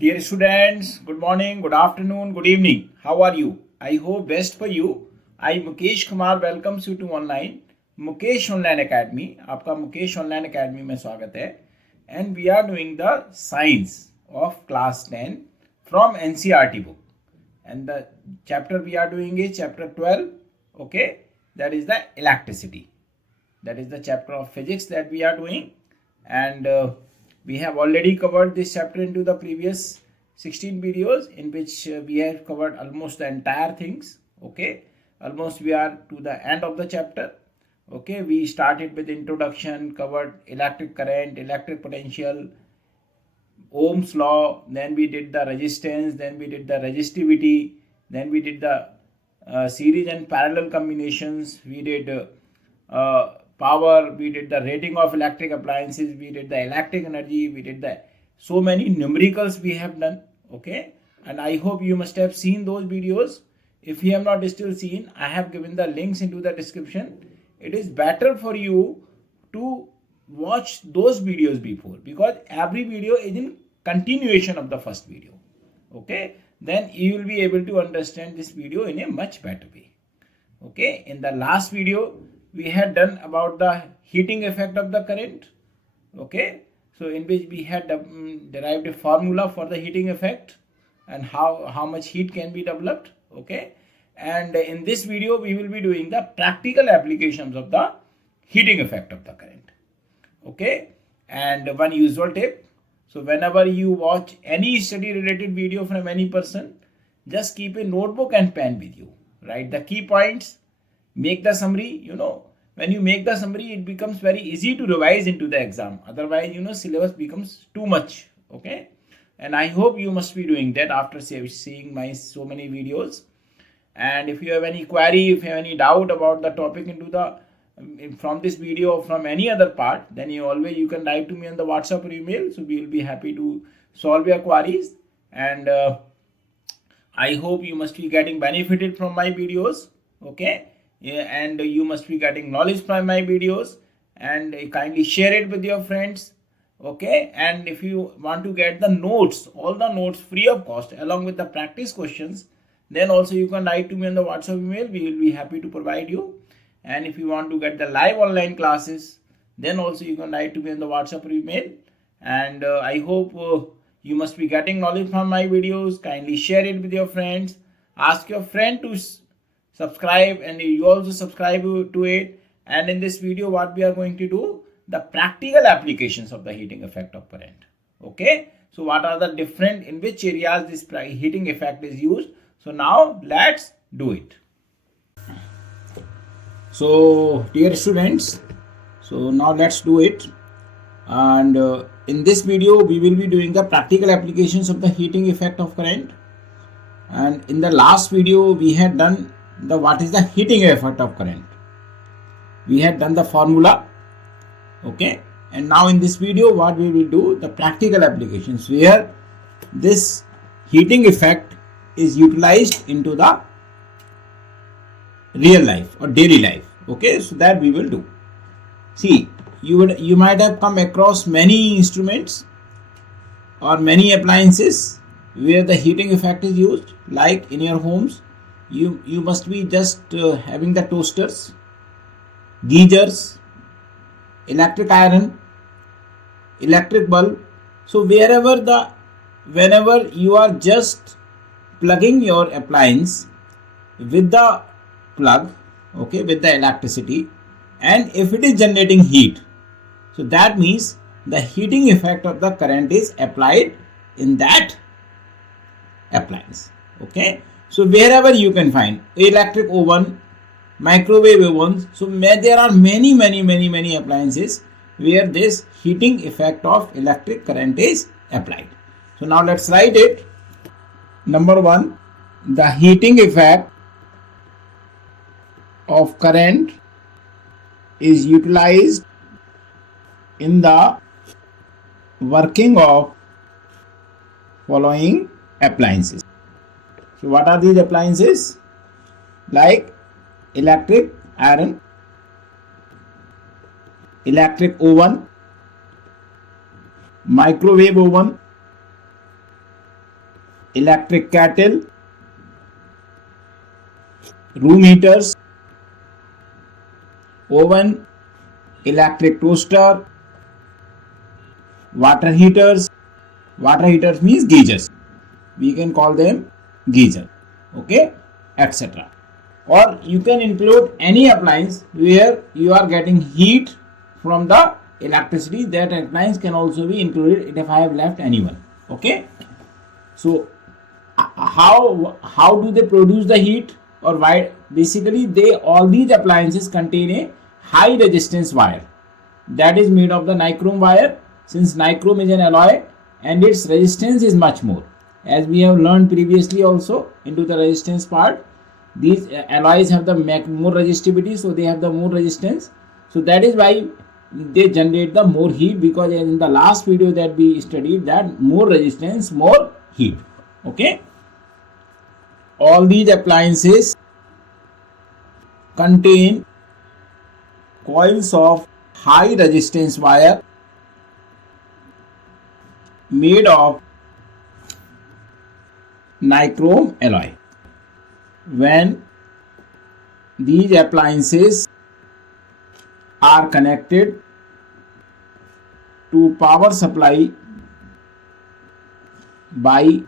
Dear students, good morning, good afternoon, good evening. How are you? I hope best for you. I Mukesh Kumar welcomes you to online Mukesh Online Academy. आपका Mukesh online academy में स्वागत है. And we are doing the science of class 10 from NCERT book. And the chapter we are doing is chapter 12. Okay, that is the electricity. That is the chapter of physics that we are doing. And we have already covered this chapter into the previous 16 videos in which we have covered almost the entire things. Okay, almost we are to the end of the chapter. Okay, we started with introduction, covered electric current, electric potential, Ohm's law, then we did the resistance, then we did the resistivity, then we did the series and parallel combinations, we did power, we did the rating of electric appliances, we did the electric energy, we did the so many numericals we have done. Okay, and I hope you must have seen those videos. If you have not still seen, I have given the links into the description. It is better for you to watch those videos before, because every video is in continuation of the first video. Okay, then you will be able to understand this video in a much better way. Okay, in the last video we had done about the heating effect of the current. Okay, so in which we had derived a formula for the heating effect and how much heat can be developed. Okay, and in this video we will be doing the practical applications of the heating effect of the current. Okay, and one usual tip: so whenever you watch any study related video from any person, just keep a notebook and pen with you. Write the key points, make the summary. When you make the summary, it becomes very easy to revise into the exam. Otherwise, syllabus becomes too much. Okay, and I hope you must be doing that after seeing my so many videos. And if you have any query, if you have any doubt about the topic into the from this video or from any other part, then you can write to me on the WhatsApp or email. So we will be happy to solve your queries. And I hope you must be getting benefited from my videos. Okay, yeah, and you must be getting knowledge from my videos, and kindly share it with your friends. Okay, and if you want to get the notes, all the notes free of cost along with the practice questions, then also you can write to me on the WhatsApp email. We will be happy to provide you. And if you want to get the live online classes, then also you can write to me on the WhatsApp or email. And I hope you must be getting knowledge from my videos. Kindly share it with your friends. Ask your friend to subscribe, and you also subscribe to it. And in this video, what we are going to do, the practical applications of the heating effect of current. Okay, so what are the different, in which areas this heating effect is used. So now let's do it. So dear students, so now let's do it. And in this video we will be doing the practical applications of the heating effect of current. And in the last video we had done the what is the heating effect of current. We had done the formula. Okay, and now in this video what we will do, the practical applications where this heating effect is utilized into the real life or daily life. Okay, so that we will do. See, you might have come across many instruments or many appliances where the heating effect is used. Like in your homes, you must be just having the toasters, geysers, electric iron, electric bulb. So whenever you are just plugging your appliance with the plug, okay, with the electricity, and if it is generating heat, so that means the heating effect of the current is applied in that appliance. Okay, so wherever you can find electric oven, microwave ovens, so there are many appliances where this heating effect of electric current is applied. So now let's write it. Number 1, the heating effect of current is utilized in the working of following appliances. So what are these appliances? Like electric iron, electric oven, microwave oven, electric kettle, room heaters, oven, electric toaster, water heaters. Water heaters means geysers. We can call them geyser. Okay, etc. Or you can include any appliance where you are getting heat from the electricity. That appliance can also be included if I have left anyone. Okay. So how do they produce the heat, or why? Basically, all these appliances contain a high resistance wire that is made of the nichrome wire, since nichrome is an alloy and its resistance is much more, as we have learned previously also into the resistance part. These alloys have the more resistivity, so they have the more resistance, so that is why they generate the more heat, because in the last video that we studied, that more resistance, more heat. Okay, all these appliances contain coils of high resistance wire made of nichrome alloy. When these appliances are connected to power supply by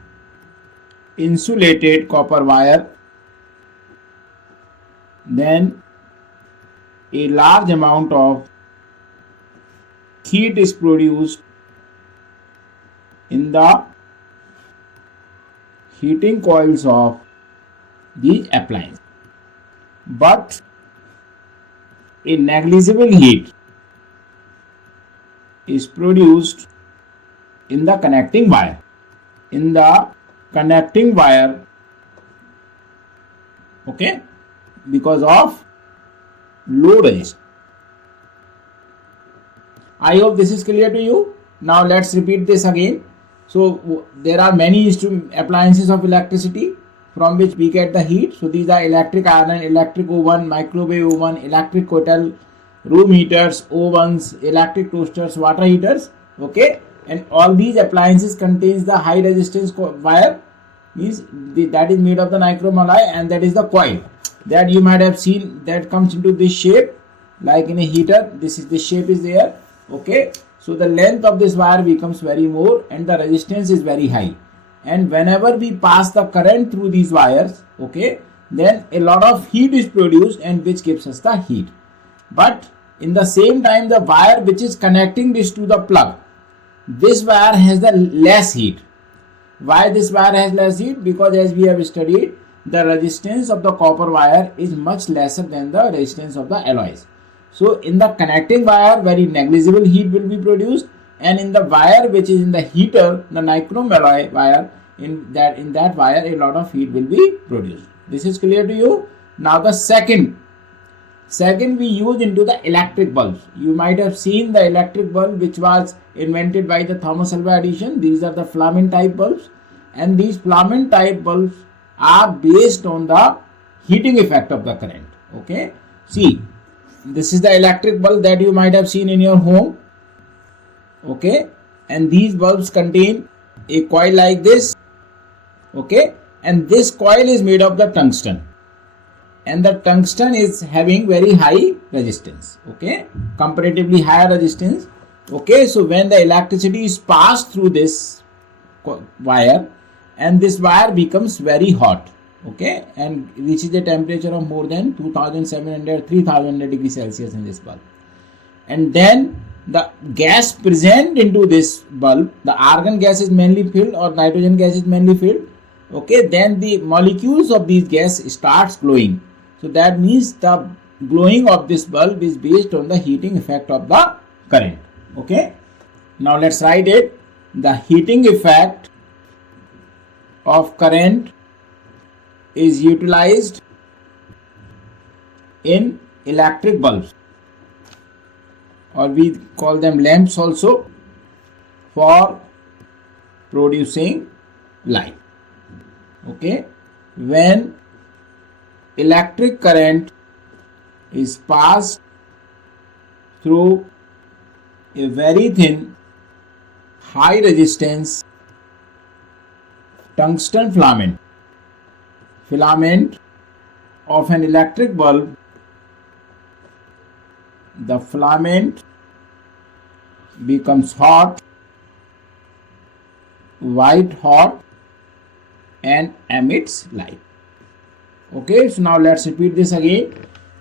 insulated copper wire, then a large amount of heat is produced in the heating coils of these appliances, but a negligible heat is produced in the connecting wire. In the connecting wire, okay, because of low resistance. I hope this is clear to you. Now let's repeat this again. So there are many appliances of electricity from which we get the heat. So these are electric iron, electric oven, microwave oven, electric kettle, room heaters, ovens, electric toasters, water heaters. Okay, and all these appliances contains the high resistance wire, means that is made of the nichrome alloy, and that is the coil that you might have seen, that comes into this shape like in a heater. This shape is there. Okay, so the length of this wire becomes very more and the resistance is very high, and whenever we pass the current through these wires, okay, then a lot of heat is produced, and which gives us the heat. But in the same time, the wire which is connecting this to the plug, this wire has the less heat. Why this wire has less heat? Because as we have studied, the resistance of the copper wire is much lesser than the resistance of the alloys. So in the connecting wire, very negligible heat will be produced, and in the wire which is in the heater, the nichrome alloy wire, in that wire a lot of heat will be produced. This is clear to you. Now the second we use into the electric bulbs. You might have seen the electric bulb which was invented by the Thomas Alva Edison. These are the filament type bulbs, and these filament type bulbs are based on the heating effect of the current. Okay, see, this is the electric bulb that you might have seen in your home. Okay, and these bulbs contain a coil like this. Okay, and this coil is made of the tungsten, and the tungsten is having very high resistance. Okay, comparatively higher resistance. Okay, so when the electricity is passed through this wire, and this wire becomes very hot, okay, and reaches a temperature of more than 2700-3000 degrees Celsius in this bulb, and then the gas present into this bulb, the argon gas is mainly filled or nitrogen gas is mainly filled. Okay, then the molecules of these gas starts glowing. So that means the glowing of this bulb is based on the heating effect of the current. Okay, now let's write it. The heating effect of current is utilized in electric bulbs, or we call them lamps also, for producing light. Okay, when electric current is passed through a very thin high resistance tungsten filament of an electric bulb, the filament becomes hot, white hot, and emits light. Okay, so now let's repeat this again.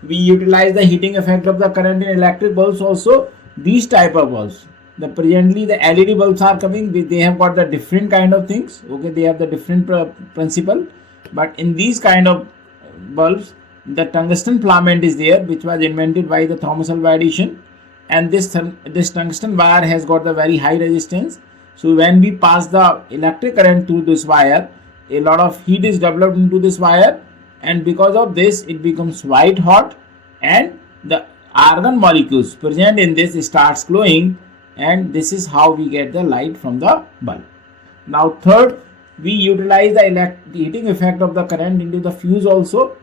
We utilize the heating effect of the current in electric bulbs also. These type of bulbs, presently the LED bulbs are coming, they have got the different kind of things. Okay, they have the different principle, but in these kind of bulbs the tungsten filament is there, which was invented by the Thomas Alva Edison, and this tungsten wire has got the very high resistance. So when we pass the electric current through this wire, a lot of heat is developed into this wire, and because of this it becomes white hot, and the argon molecules present in this starts glowing, and this is how we get the light from the bulb. Now third, we utilize the heating effect of the current into the fuse also,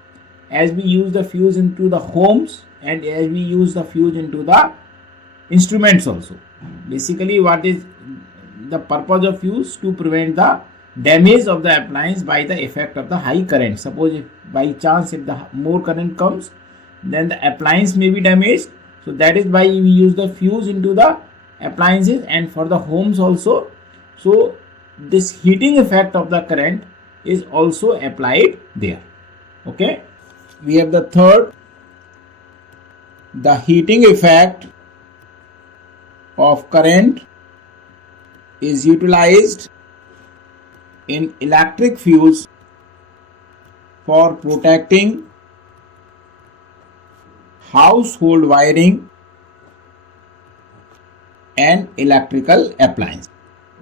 as we use the fuse into the homes and as we use the fuse into the instruments also. Basically, what is the purpose of fuse? To prevent the damage of the appliance by the effect of the high current. Suppose if by chance if the more current comes, then the appliance may be damaged. So that is why we use the fuse into the appliances and for the homes also. So this heating effect of the current is also applied there. Okay, we have the third, the heating effect of current is utilized in electric fuse for protecting household wiring and electrical appliance.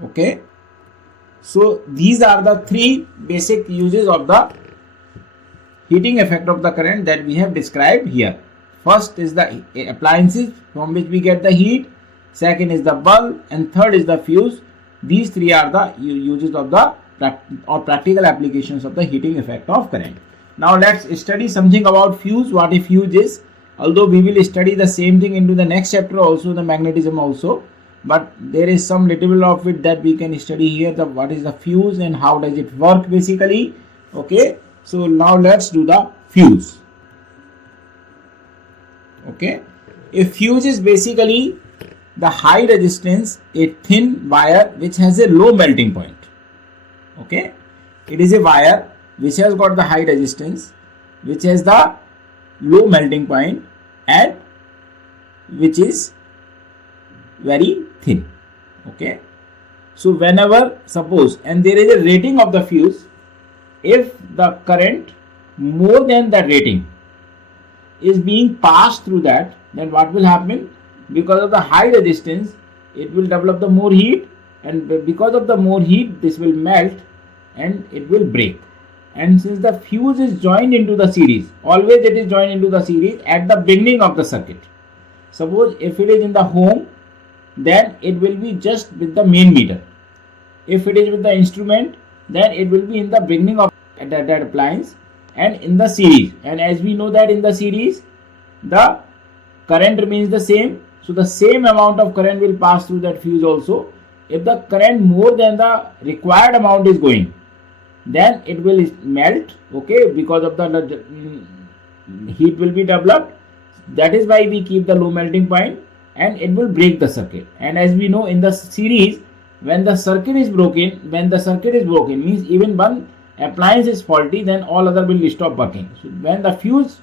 Okay, so these are the three basic uses of the heating effect of the current that we have described here. First is the appliances from which we get the heat, second is the bulb, and third is the fuse. These three are the uses of the practical applications of the heating effect of current. Now let's study something about fuse, what a fuse is. Although we will study the same thing into the next chapter also, the magnetism also, but there is some little bit of it that we can study here, the what is the fuse and how does it work basically. Okay, so now let's do the fuse. Okay, a fuse is basically the high resistance, a thin wire which has a low melting point. Okay, it is a wire which has got the high resistance, which has the low melting point, and which is very thin. Okay, so whenever suppose, and there is a rating of the fuse, if the current more than the rating is being passed through that, then what will happen? Because of the high resistance, it will develop the more heat, and because of the more heat, this will melt and it will break. And since the fuse is joined into the series, always it is joined into the series at the beginning of the circuit. Suppose if it is in the home, then it will be just with the main meter. If it is with the instrument, then it will be in the beginning of that appliance and in the series. And as we know that in the series, the current remains the same. So the same amount of current will pass through that fuse also. If the current more than the required amount is going, then it will melt. Okay, because of the heat will be developed. That is why we keep the low melting point, and it will break the circuit. And as we know in the series, when the circuit is broken, means even one appliance is faulty, then all other will stop working. So when the fuse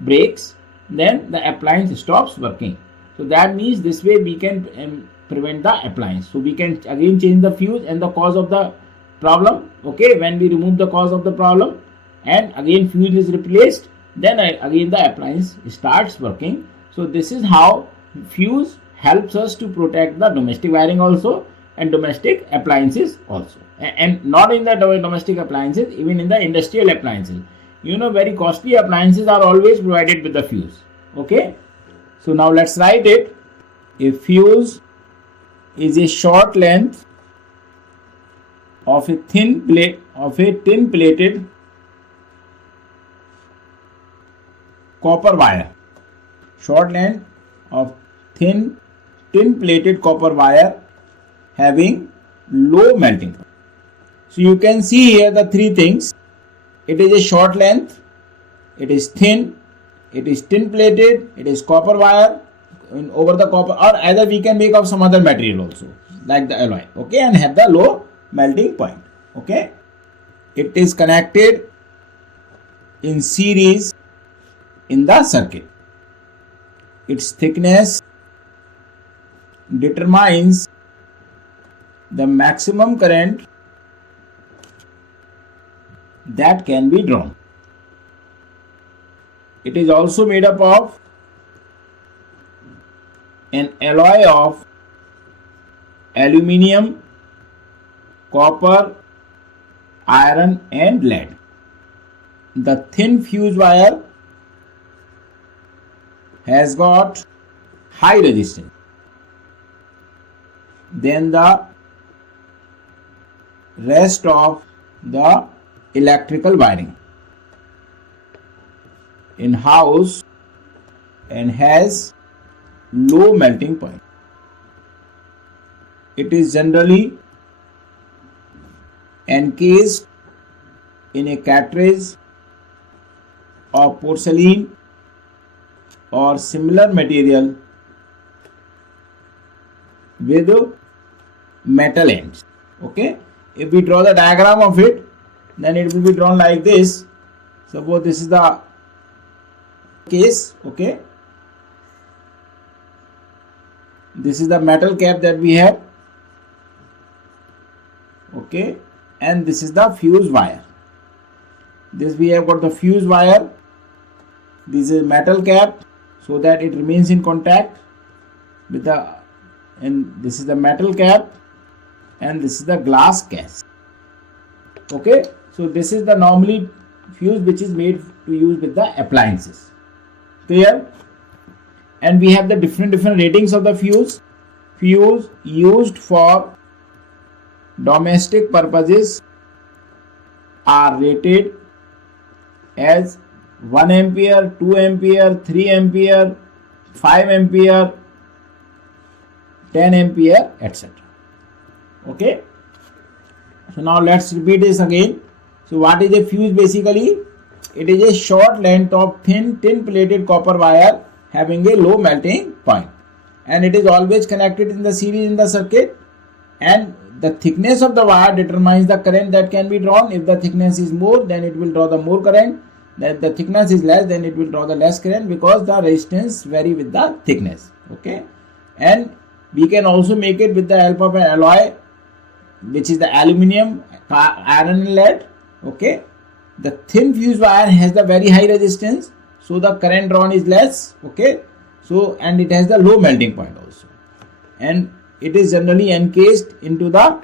breaks, then the appliance stops working. So that means this way we can prevent the appliance. So we can again change the fuse and the cause of the problem. Okay, when we remove the cause of the problem and again fuse is replaced, then again the appliance starts working. So this is how fuse helps us to protect the domestic wiring also and domestic appliances also, and not in the domestic appliances, even in the industrial appliances. You know, very costly appliances are always provided with the fuse. Okay, so now let's write it. A fuse is a short length of a tin plated copper wire. Short length of tin plated copper wire having low melting point. So you can see here the three things. It is a short length, it is thin, it is tin plated, it is copper wire over the copper, or either we can make of some other material also like the alloy, okay, and have the low melting point, okay. It is connected in series in the circuit. Its thickness determines the maximum current that can be drawn. It is also made up of an alloy of aluminium, copper, iron and lead. The thin fuse wire has got high resistance than the rest of the electrical wiring in house and has low melting point. It is generally encased in a cartridge of porcelain or similar material with metal ends, okay. If we draw the diagram of it, then it will be drawn like this. Suppose this is the case, okay. This is the metal cap that we have, okay, and this is the fuse wire. This we have got the fuse wire. This is metal cap so that it remains in contact with the, and this is the metal cap, and this is the glass case, okay. So this is the normally fuse which is made to use with the appliances, clear. And we have the different ratings of the fuse. Fuse used for domestic purposes are rated as 1 ampere, 2 ampere, 3 ampere, 5 ampere, 10 ampere, etc. Okay. So now let's repeat this again. So what is a fuse basically? It is a short length of thin plated copper wire having a low melting point, and it is always connected in the series in the circuit, and the thickness of the wire determines the current that can be drawn. If the thickness is more, then it will draw the more current. If the thickness is less, then it will draw the less current, because the resistance vary with the thickness, okay. And we can also make it with the help of an alloy which is the aluminium, iron and lead, okay. The thin fuse wire has the very high resistance, so the current drawn is less, okay. So, and it has the low melting point also, and it is generally encased into the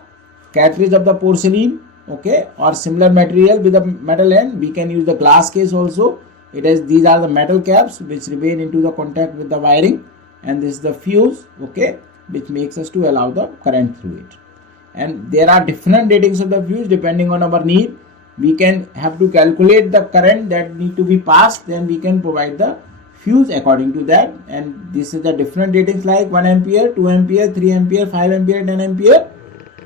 cartridge of the porcelain, okay, or similar material with a metal end. We can use the glass case also. It has, these are the metal caps which remain into the contact with the wiring, and this is the fuse, okay, which makes us to allow the current through it. And there are different ratings of the fuse depending on our need. We can have to calculate the current that need to be passed, then we can provide the fuse according to that. And this is the different ratings like 1 ampere, 2 ampere, 3 ampere, 5 ampere, 10 ampere.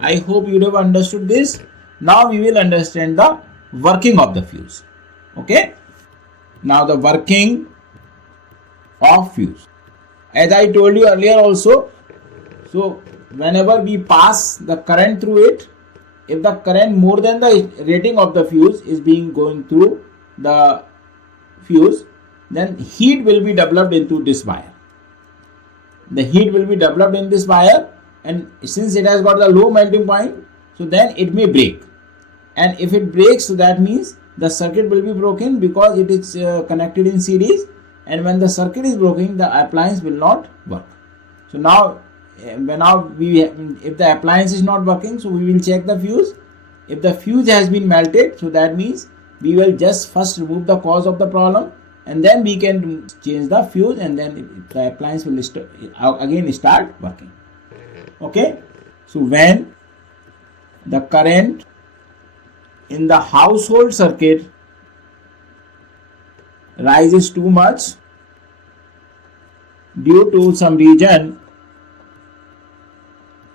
I hope you have understood this. Now we will understand the working of the fuse, okay. Now the working of fuse, as I told you earlier also. So whenever we pass the current through it, if the current more than the rating of the fuse is being going through the fuse, then heat will be developed into this wire. The heat will be developed in this wire, and since it has got the low melting point, so then it may break. And if it breaks, so that means the circuit will be broken, because it is connected in series, and when the circuit is broken, the appliance will not work. So now if the appliance is not working, so we will check the fuse. If the fuse has been melted, so that means we will just first remove the cause of the problem, and then we can change the fuse, and then the appliance will again start working, okay. So when the current in the household circuit rises too much due to some reason,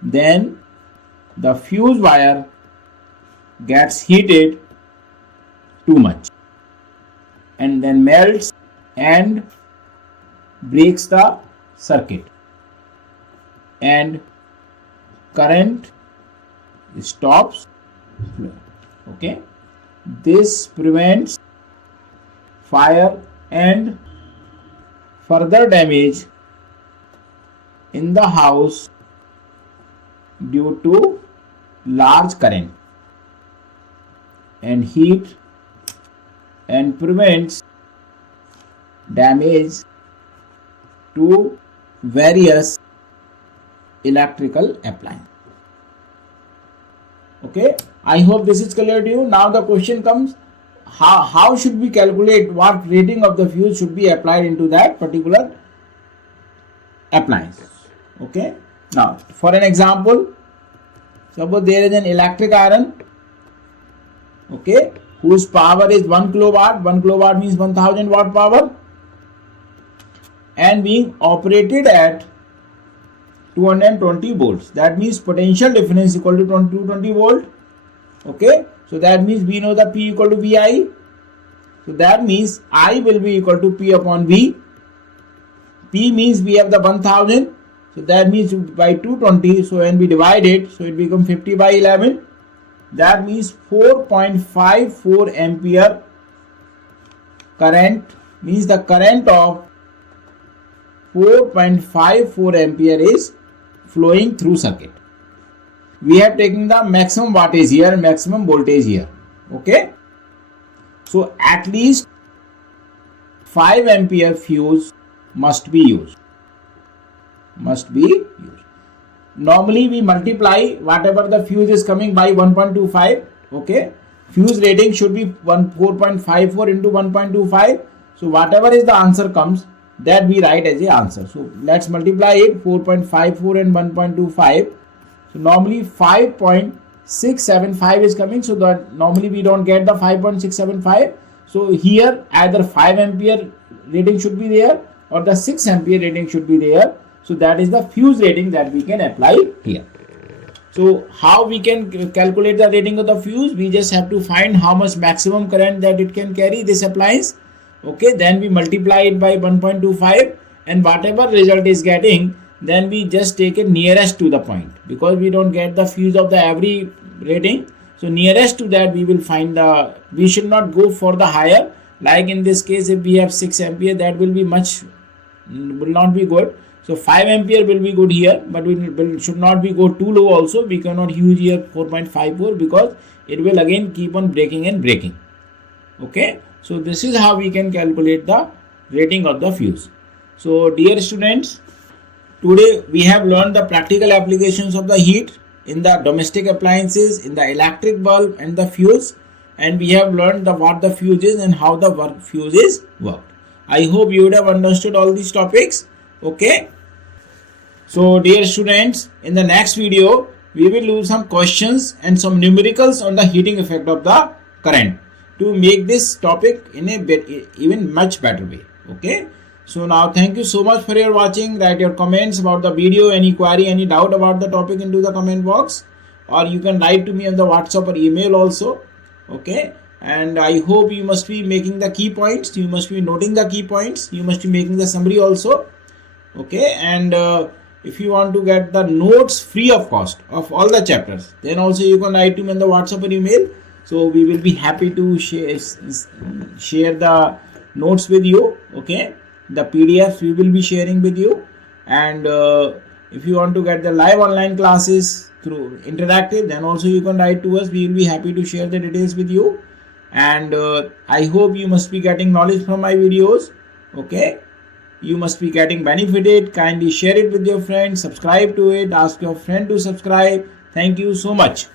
then the fuse wire gets heated too much and then melts and breaks the circuit and current stops flowing. Okay, this prevents fire and further damage in the house due to large current and heat, and prevents damage to various electrical appliances. Okay, I hope this is clear to you. Now the question comes, how should we calculate what rating of the fuse should be applied into that particular appliance? Okay, now for an example, suppose there is an electric iron, okay, whose power is 1 kilowatt. 1 kilowatt means 1000 watt power, and being operated at 220 volts. That means potential difference equal to 220 volt. Okay, so that means we know the P equal to VI. So that means I will be equal to P upon V. P means we have the 1000. So that means by 220. So when we divide it, so it becomes 50 by 11. That means 4.54 ampere current, means the current of 4.54 ampere is flowing through circuit. We have taken the maximum wattage here, maximum voltage here. Okay, so at least 5 ampere fuse must be used. Normally we multiply whatever the fuse is coming by 1.25. Okay, fuse rating should be 4.54 into 1.25. So whatever is the answer comes, that we write as a answer. So let's multiply it, 4.54 and 1.25. So normally 5.675 is coming. So that normally we don't get the 5.675. So here either 5 ampere rating should be there or the 6 ampere rating should be there. So that is the fuse rating that we can apply here. So how we can calculate the rating of the fuse? We just have to find how much maximum current that it can carry, this appliance. Okay, then we multiply it by 1.25, and whatever result is getting, then we just take it nearest to the point, because we don't get the fuse of the every rating. So nearest to that we will find we should not go for the higher. Like in this case, if we have 6 ampere, that will not be good. So 5 ampere will be good here, but we should not be go too low also. We cannot use here 4.54 because it will again keep on breaking and breaking. Okay, so this is how we can calculate the rating of the fuse. So dear students, today we have learned the practical applications of the heat in the domestic appliances, in the electric bulb and the fuse, and we have learned what the fuse is and how the fuse is worked. I hope you would have understood all these topics. Okay, so dear students, in the next video we will do some questions and some numericals on the heating effect of the current to make this topic in a even much better way. Okay, so now thank you so much for your watching. Write your comments about the video, any query, any doubt about the topic into the comment box, or you can write to me on the WhatsApp or email also. Okay, and I hope you must be making the key points, you must be noting the key points, you must be making the summary also. Okay, and if you want to get the notes free of cost of all the chapters, then also you can write to me on the WhatsApp or email. So we will be happy to share the notes with you. Okay, the PDFs we will be sharing with you, and if you want to get the live online classes through interactive, then also you can write to us. We will be happy to share the details with you, and I hope you must be getting knowledge from my videos. Okay, you must be getting benefited. Kindly share it with your friends, subscribe to it, ask your friend to subscribe. Thank you so much.